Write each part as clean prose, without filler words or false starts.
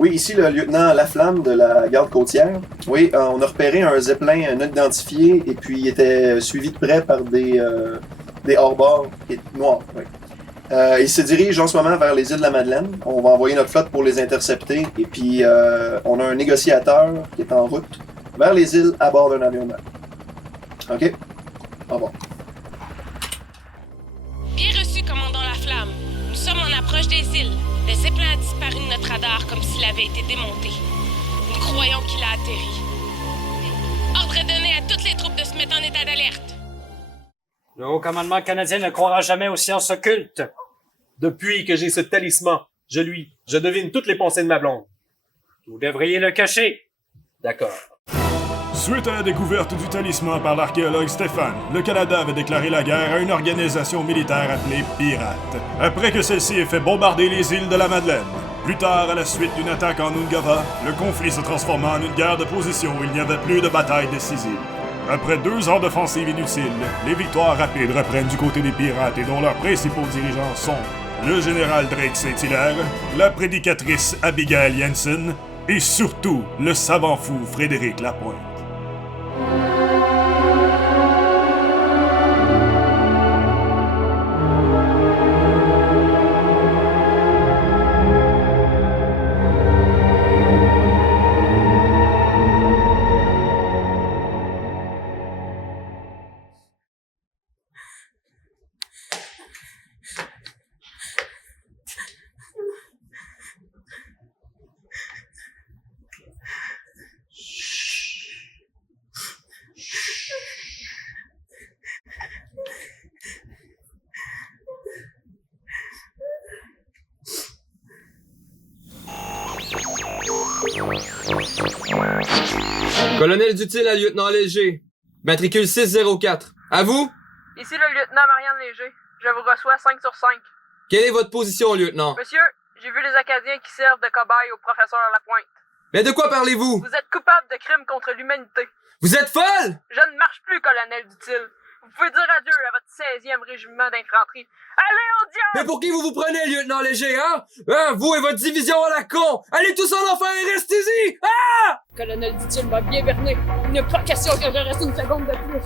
Oui, ici le lieutenant Laflamme de la garde côtière. Oui, on a repéré un zeppelin non identifié et puis il était suivi de près par des hors-bords noirs. Oui. Il se dirige en ce moment vers les îles de la Madeleine. On va envoyer notre flotte pour les intercepter et puis on a un négociateur qui est en route vers les îles à bord d'un avion de mer. OK? Au revoir. Bien reçu, commandant Laflamme. Nous sommes en approche des îles. Le zeppelin a disparu de notre radar comme s'il avait été démonté. Nous croyons qu'il a atterri. Ordre est donné à toutes les troupes de se mettre en état d'alerte. Le haut commandement canadien ne croira jamais aux sciences occultes. Depuis que j'ai ce talisman, je devine toutes les pensées de ma blonde. Vous devriez le cacher. D'accord. Suite à la découverte du talisman par l'archéologue Stéphane, le Canada avait déclaré la guerre à une organisation militaire appelée Pirates, après que celle-ci ait fait bombarder les îles de la Madeleine. Plus tard, à la suite d'une attaque en Ungava, le conflit se transforma en une guerre de position où il n'y avait plus de bataille décisive. Après 2 ans d'offensive inutile, les victoires rapides reprennent du côté des pirates et dont leurs principaux dirigeants sont le général Drake Saint-Hilaire, la prédicatrice Abigail Jensen et surtout le savant fou Frédéric Lapointe. Colonel Dutil à lieutenant Léger. Matricule 604. À vous? Ici le lieutenant Marianne Léger. Je vous reçois 5 sur 5. Quelle est votre position, lieutenant? Monsieur, j'ai vu les Acadiens qui servent de cobayes au professeur Lapointe. Mais de quoi parlez-vous? Vous êtes coupable de crimes contre l'humanité. Vous êtes folle? Je ne marche plus, colonel Dutil. Vous pouvez dire adieu à votre 16e régiment d'infanterie. Allez au diable! Mais pour qui vous vous prenez, lieutenant Léger, hein? Hein, vous et votre division à la con! Allez tous en enfer et restez-y! Ah! Colonel Dutil m'a bien berné. Il n'est pas question que je reste une seconde de plus.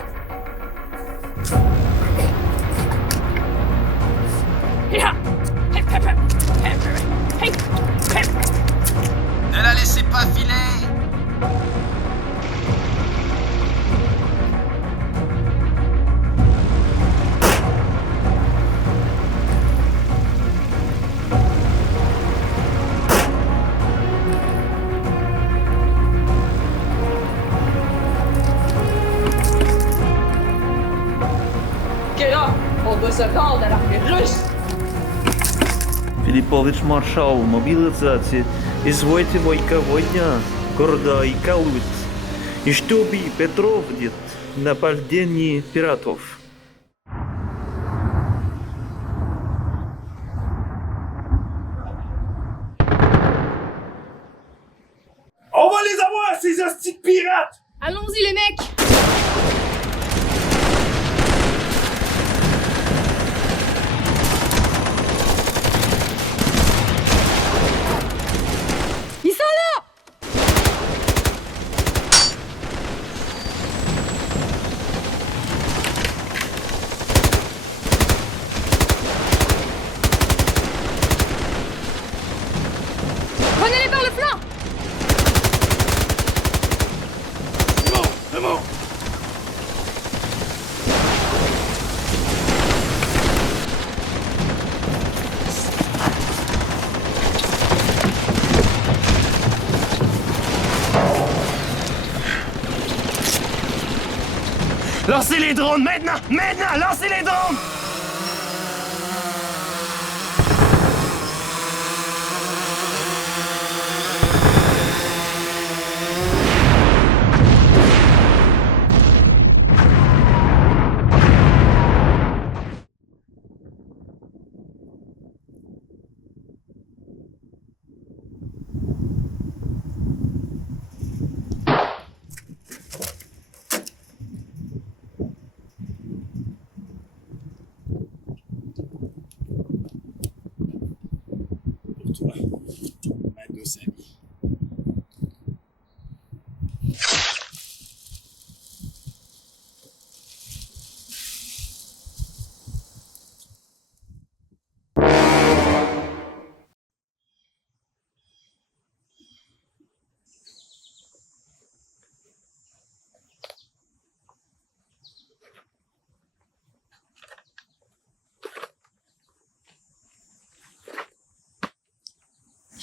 Ne la laissez pas filer! Kéra, on doit se rendre à l'armée russe. Филиппович маршал мобилизации, извольте войсковой дня, города и Калуц, и чтобы Петров дед нападение пиратов. On va les avoir, ces hosties de pirates! Allons-y, les mecs! Ils sont là! Prenez-les par le flanc! C'est bon! Lancez les drones maintenant! Maintenant! Lancez les drones! Pour toi, ma douce amie.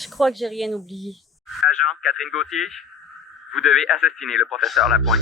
Je crois que j'ai rien oublié. Agent Catherine Gauthier, vous devez assassiner le professeur Lapointe.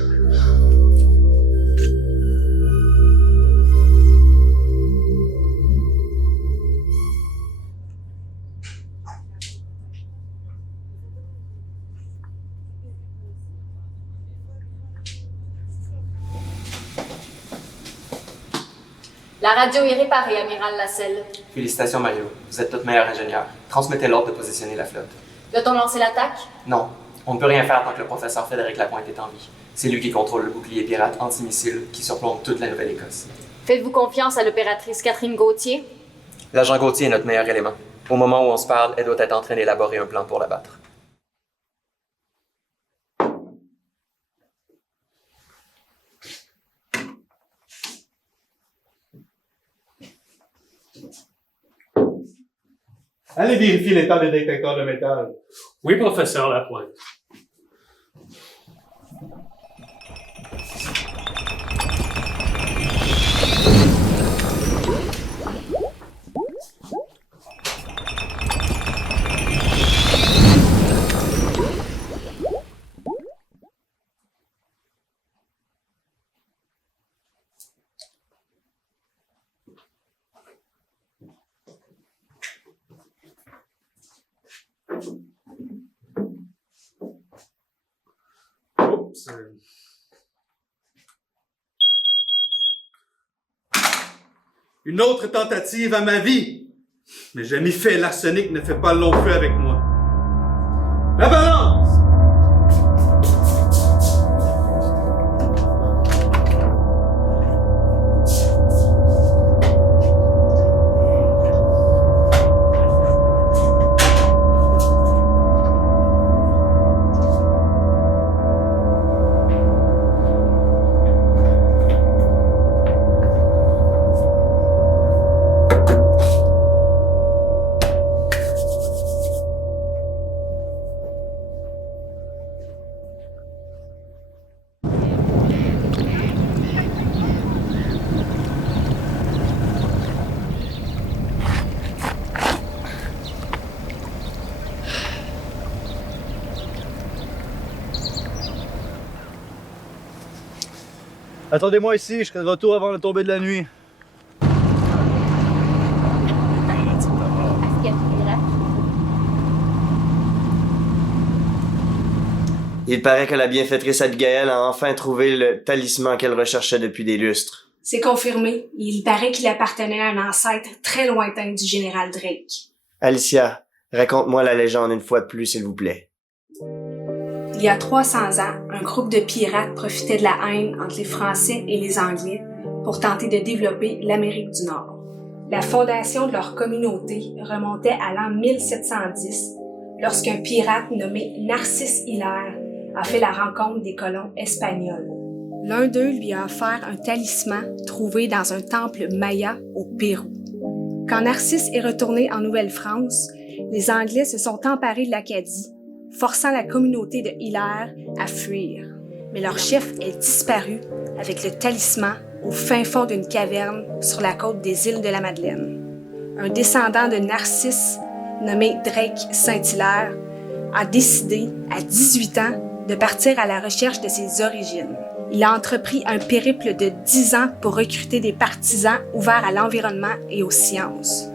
La radio est réparée, Amiral Lasselle. Félicitations, Mario. Vous êtes notre meilleur ingénieur. Transmettez l'ordre de positionner la flotte. Doit-on lancer l'attaque? Non. On ne peut rien faire tant que le professeur Frédéric Lapointe est en vie. C'est lui qui contrôle le bouclier pirate antimissile qui surplombe toute la Nouvelle-Écosse. Faites-vous confiance à l'opératrice Catherine Gauthier? L'agent Gauthier est notre meilleur élément. Au moment où on se parle, elle doit être en train d'élaborer un plan pour l'abattre. Allez vérifier l'état des détecteurs de métal. Oui, professeur Lapointe. Oups. Une autre tentative à ma vie. Mais j'ai mis fait l'arsenic ne fait pas long feu avec moi. La balance! Attendez-moi ici, je serai de retour avant la tombée de la nuit. Il paraît que la bienfaitrice Abigail a enfin trouvé le talisman qu'elle recherchait depuis des lustres. C'est confirmé. Il paraît qu'il appartenait à un ancêtre très lointain du général Drake. Alicia, raconte-moi la légende une fois de plus, s'il vous plaît. Il y a 300 ans, un groupe de pirates profitait de la haine entre les Français et les Anglais pour tenter de développer l'Amérique du Nord. La fondation de leur communauté remontait à l'an 1710, lorsqu'un pirate nommé Narcisse Hilaire a fait la rencontre des colons espagnols. L'un d'eux lui a offert un talisman trouvé dans un temple maya au Pérou. Quand Narcisse est retourné en Nouvelle-France, les Anglais se sont emparés de l'Acadie, forçant la communauté de Hilaire à fuir. Mais leur chef est disparu avec le talisman au fin fond d'une caverne sur la côte des îles de la Madeleine. Un descendant de Narcisse, nommé Drake Saint-Hilaire, a décidé, à 18 ans, de partir à la recherche de ses origines. Il a entrepris un périple de 10 ans pour recruter des partisans ouverts à l'environnement et aux sciences.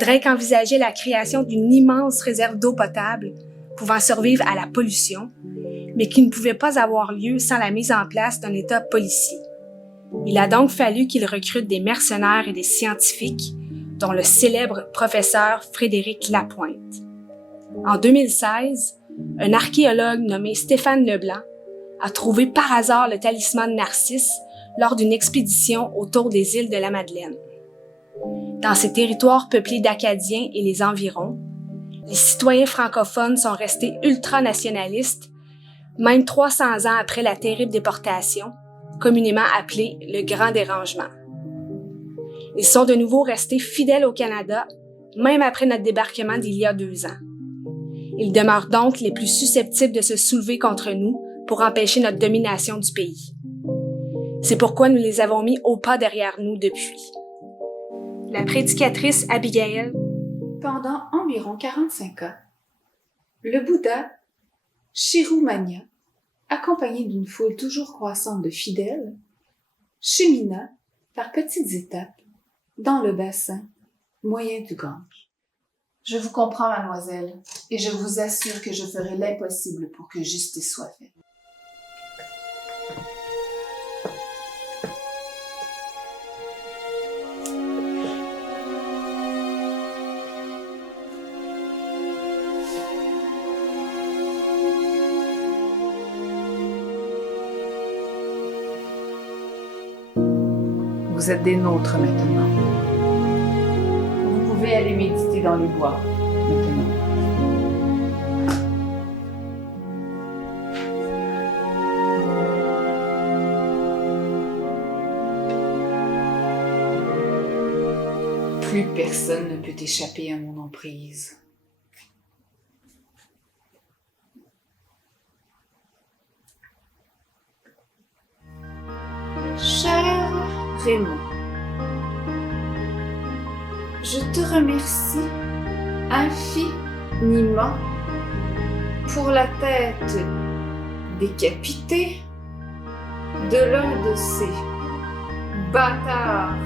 Drake envisageait la création d'une immense réserve d'eau potable pouvant survivre à la pollution, mais qui ne pouvait pas avoir lieu sans la mise en place d'un État policier. Il a donc fallu qu'il recrute des mercenaires et des scientifiques, dont le célèbre professeur Frédéric Lapointe. En 2016, un archéologue nommé Stéphane Leblanc a trouvé par hasard le talisman de Narcisse lors d'une expédition autour des îles de la Madeleine. Dans ces territoires peuplés d'Acadiens et les environs, les citoyens francophones sont restés ultranationalistes, même 300 ans après la terrible déportation, communément appelée le Grand Dérangement. Ils sont de nouveau restés fidèles au Canada, même après notre débarquement d'il y a 2 ans. Ils demeurent donc les plus susceptibles de se soulever contre nous pour empêcher notre domination du pays. C'est pourquoi nous les avons mis au pas derrière nous depuis. La prédicatrice Abigail, pendant environ 45 ans, Le Bouddha, Shirumanya, accompagné d'une foule toujours croissante de fidèles, chemina par petites étapes dans le bassin moyen du Gange. Je vous comprends, mademoiselle, et je vous assure que je ferai l'impossible pour que justice soit faite. Vous êtes des nôtres maintenant. Vous pouvez aller méditer dans les bois maintenant. Plus personne ne peut échapper à mon emprise. Cher Raymond, je te remercie infiniment pour la tête décapitée de l'un de ces bâtards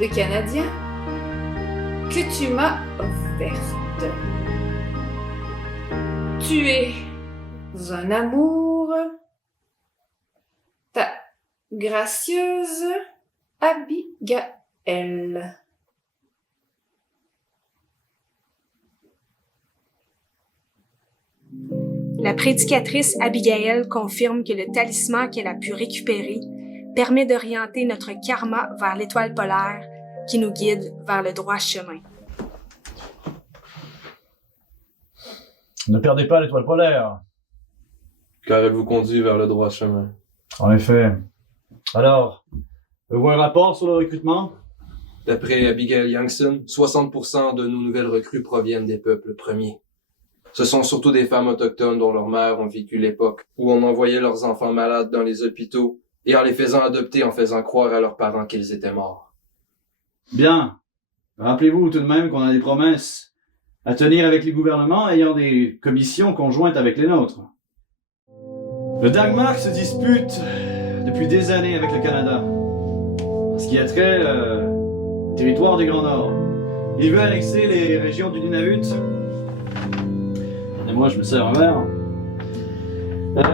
de Canadiens que tu m'as offerte. Tu es un amour, ta gracieuse Abigail. La prédicatrice Abigail confirme que le talisman qu'elle a pu récupérer permet d'orienter notre karma vers l'étoile polaire qui nous guide vers le droit chemin. Ne perdez pas l'étoile polaire. Car elle vous conduit vers le droit chemin. En effet. Alors, avez-vous un rapport sur le recrutement? D'après Abigail Youngson, 60% de nos nouvelles recrues proviennent des peuples premiers. Ce sont surtout des femmes autochtones dont leurs mères ont vécu l'époque où on envoyait leurs enfants malades dans les hôpitaux et en les faisant adopter en faisant croire à leurs parents qu'ils étaient morts. Bien. Rappelez-vous tout de même qu'on a des promesses à tenir avec les gouvernements ayant des commissions conjointes avec les nôtres. Le Danemark se dispute depuis des années avec le Canada. En ce qui a trait au territoire du Grand Nord. Il veut annexer les régions du Nunavut. Et moi, je me sers un verre.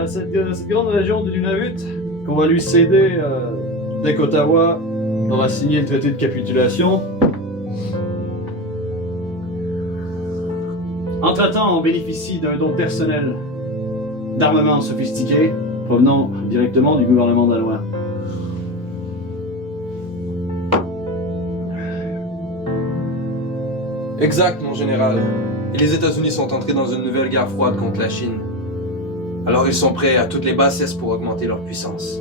Cette grande région du Nunavut, qu'on va lui céder dès qu'Ottawa aura signé le traité de capitulation. Entre-temps, on bénéficie d'un don personnel d'armements sophistiqués provenant directement du gouvernement danois. Exact, mon général. Et les États-Unis sont entrés dans une nouvelle guerre froide contre la Chine. Alors ils sont prêts à toutes les bassesses pour augmenter leur puissance.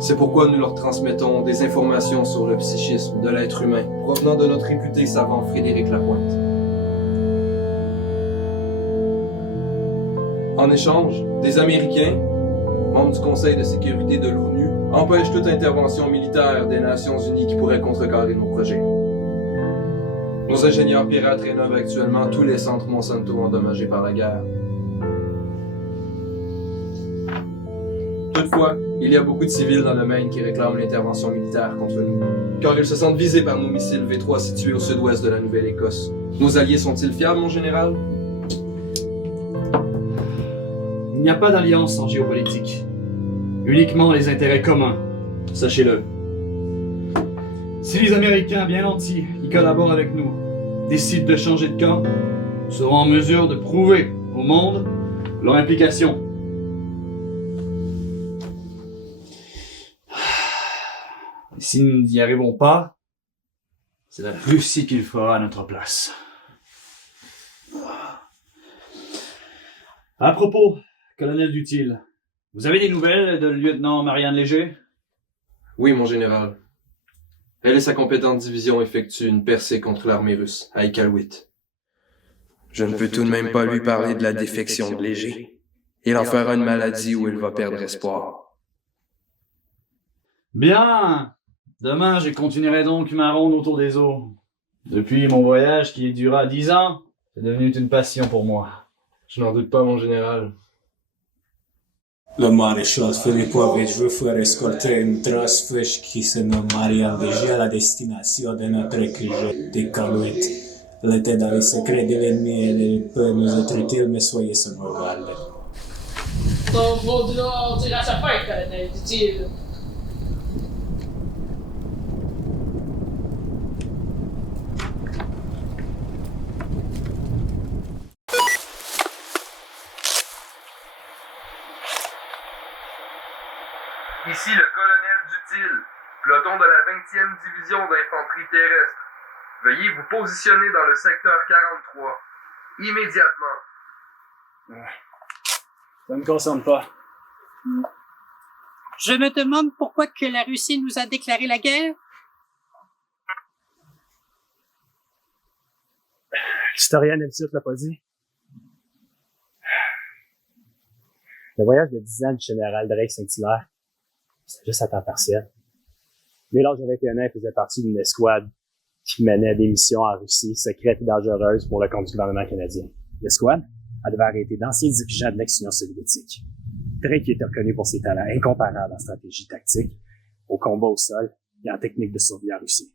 C'est pourquoi nous leur transmettons des informations sur le psychisme de l'être humain, provenant de notre réputé savant Frédéric Lapointe. En échange, des Américains, membres du Conseil de sécurité de l'ONU, empêchent toute intervention militaire des Nations Unies qui pourrait contrecarrer nos projets. Nos ingénieurs pirates rénovent actuellement tous les centres Monsanto endommagés par la guerre. Toutefois, il y a beaucoup de civils dans le Maine qui réclament l'intervention militaire contre nous, car ils se sentent visés par nos missiles V3 situés au sud-ouest de la Nouvelle-Écosse. Nos alliés sont-ils fiables, mon général? Il n'y a pas d'alliance en géopolitique. Uniquement les intérêts communs, sachez-le. Si les Américains bien nantis qui collaborent avec nous décident de changer de camp, nous serons en mesure de prouver au monde leur implication. Et si nous n'y arrivons pas, c'est la Russie qui le fera à notre place. À propos, colonel Dutil, vous avez des nouvelles de lieutenant Marianne Léger? Oui, mon général. Elle et sa compétente division effectuent une percée contre l'armée russe, à Iqaluit. Je ne peux tout de même pas lui parler de la défection de Léger. Il en fera une maladie où il va perdre espoir. Bien! Demain, je continuerai donc ma ronde autour des eaux. Depuis mon voyage qui dura 10 ans, C'est devenu une passion pour moi. Je n'en doute pas, mon général. Le maréchal Filipovitch veut faire escorter une transfiche qui se nomme Marian Vigie à la destination de notre QG de Calouette. Elle était dans les secrets de l'ennemi et elle peut nous être utile, mais soyez sur vos gardes. Ton beau dehors, tire à sa fin, colonel, dit-il. Ici le colonel Dutil, peloton de la 20e division d'infanterie terrestre. Veuillez vous positionner dans le secteur 43. Immédiatement. Ça ne me concerne pas. Je me demande pourquoi que la Russie nous a déclaré la guerre. L'historien Nelson l'a pas dit. Le voyage de 10 ans du général Drake Saint-Hilaire, c'était juste à temps partiel. Dès l'âge de 21 ans, il faisait partie d'une escouade qui menait des missions en Russie, secrètes et dangereuses pour le compte du gouvernement canadien. L'escouade, elle devait arrêter d'anciens dirigeants de l'ex-Union soviétique. Drake était reconnu pour ses talents incomparables en stratégie tactique, au combat au sol et en technique de survie en Russie.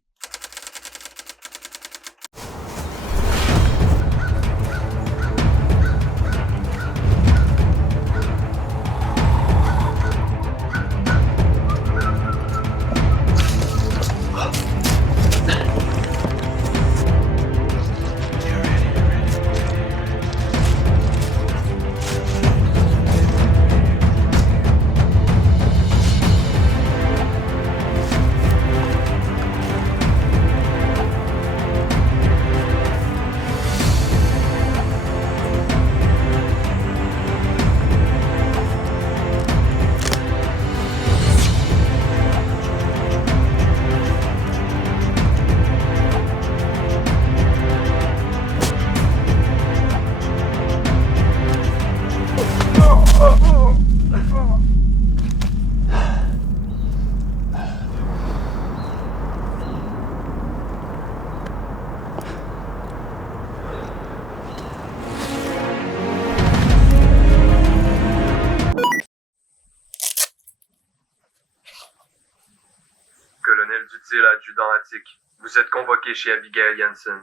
Colonel Dutil, adjudant Attic, vous êtes convoqué chez Abigail Janssen.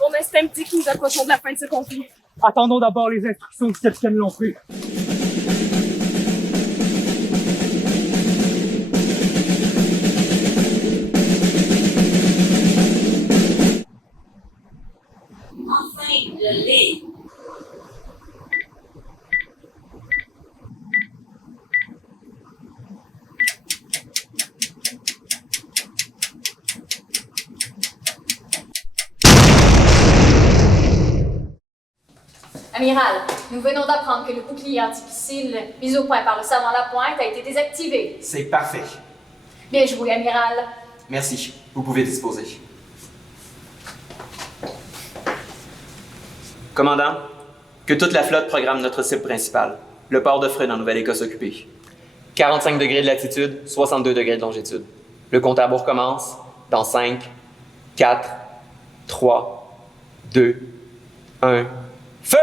Mon instinct me dit que nous approchons de la fin de ce conflit. Attendons d'abord les instructions du capitaine Lompré. Enfin, je l'ai. Amiral, nous venons d'apprendre que le bouclier antimissile mis au point par le savant Lapointe a été désactivé. C'est parfait. Bien joué, Amiral. Merci. Vous pouvez disposer. Commandant, que toute la flotte programme notre cible principale, le port de Freune en Nouvelle-Écosse occupée. 45 degrés de latitude, 62 degrés de longitude. Le compte à rebours commence dans 5, 4, 3, 2, 1... Feu!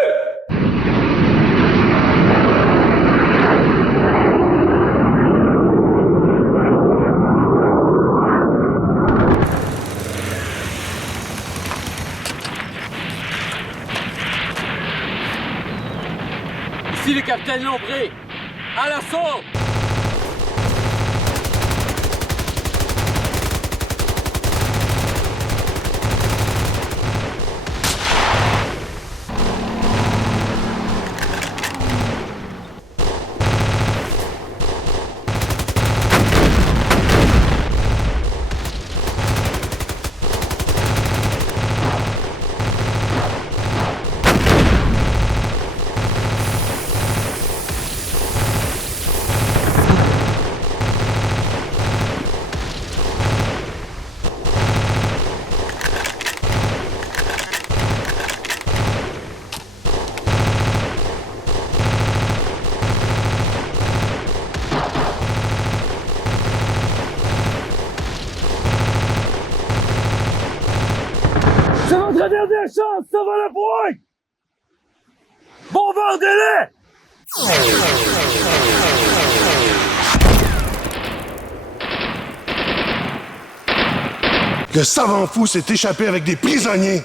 Ici le capitaine Lompré! À l'assaut! dernière chance, ça va la pointe! Bombardez-les! Le savant fou s'est échappé avec des prisonniers.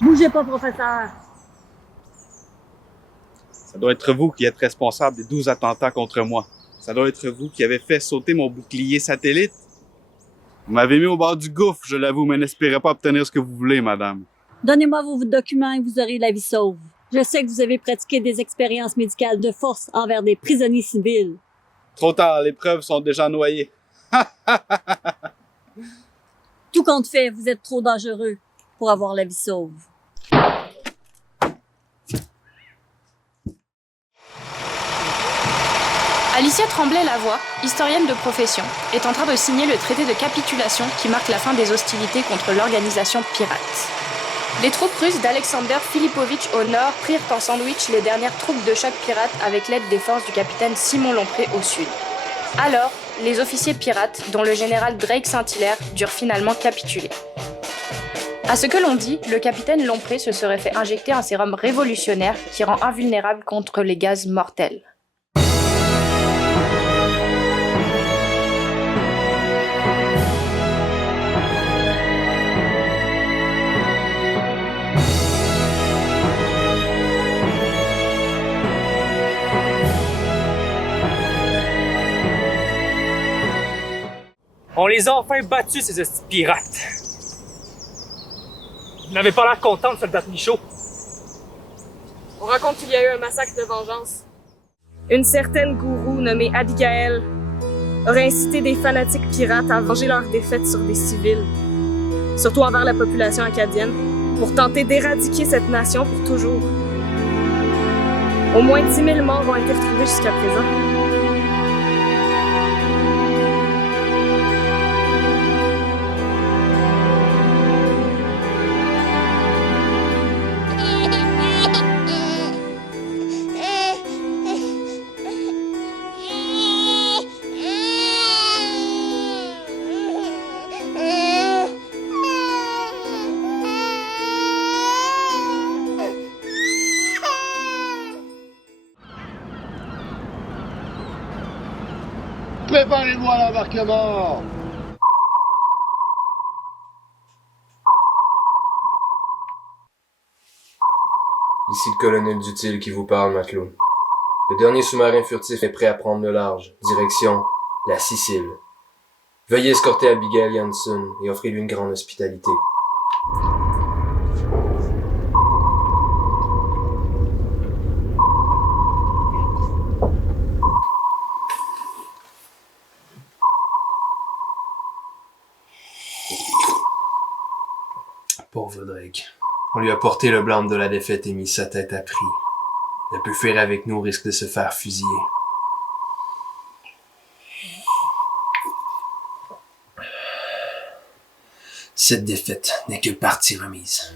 Bougez pas, professeur! Ça doit être vous qui êtes responsable des 12 attentats contre moi. Ça doit être vous qui avez fait sauter mon bouclier satellite. Vous m'avez mis au bord du gouffre, je l'avoue, mais n'espérez pas obtenir ce que vous voulez, madame. Donnez-moi vos documents et vous aurez la vie sauve. Je sais que vous avez pratiqué des expériences médicales de force envers des prisonniers civils. Trop tard, les preuves sont déjà noyées. Tout compte fait, vous êtes trop dangereux pour avoir la vie sauve. Alicia Tremblay-Lavoie, historienne de profession, est en train de signer le traité de capitulation qui marque la fin des hostilités contre l'organisation pirate. Les troupes russes d'Alexander Filipovitch au nord prirent en sandwich les dernières troupes de choc pirates avec l'aide des forces du capitaine Simon Lompré au sud. Alors, les officiers pirates, dont le général Drake Saint-Hilaire, durent finalement capituler. À ce que l'on dit, le capitaine Lompré se serait fait injecter un sérum révolutionnaire qui rend invulnérable contre les gaz mortels. On les a enfin battus, ces hosties de pirates. Vous n'avez pas l'air content, soldat Michaud. On raconte qu'il y a eu un massacre de vengeance. Une certaine gourou nommée Abigail aurait incité des fanatiques pirates à venger leurs défaites sur des civils, surtout envers la population acadienne, pour tenter d'éradiquer cette nation pour toujours. Au moins 10 000 morts ont été retrouvés jusqu'à présent. Préparez-vous à l'embarquement! Ici le colonel Dutil qui vous parle, matelot. Le dernier sous-marin furtif est prêt à prendre le large. Direction la Sicile. Veuillez escorter Abigail Janssen et offrez-lui une grande hospitalité. Pauvre Drake. On lui a porté le blâme de la défaite et mis sa tête à prix. Ne peut fuir avec nous, risque de se faire fusiller. Cette défaite n'est que partie remise.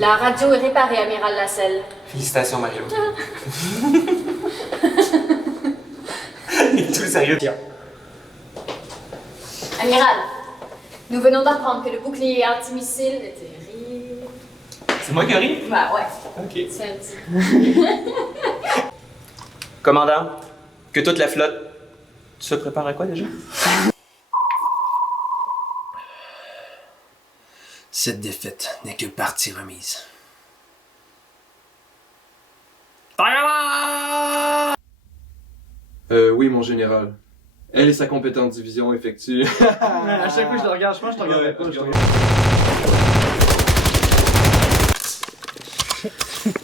La radio est réparée, Amiral Lasselle. Félicitations, Marie-Lou. Tout sérieux. Amiral, nous venons d'apprendre que le bouclier antimissile était C'est moi qui ris? Bah ouais. Ok. C'est un petit... Commandant, que toute la flotte se prépare à quoi déjà? Cette défaite n'est que partie remise. Oui, mon général. Elle et sa compétente division effectuent... À chaque fois que je le regarde, je pense que je te regardais pas.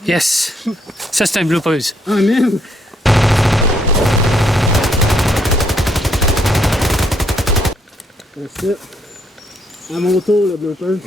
Yes! Ça, c'est un bloopers. Ah, merde! C'est ça. À mon tour, le blooper.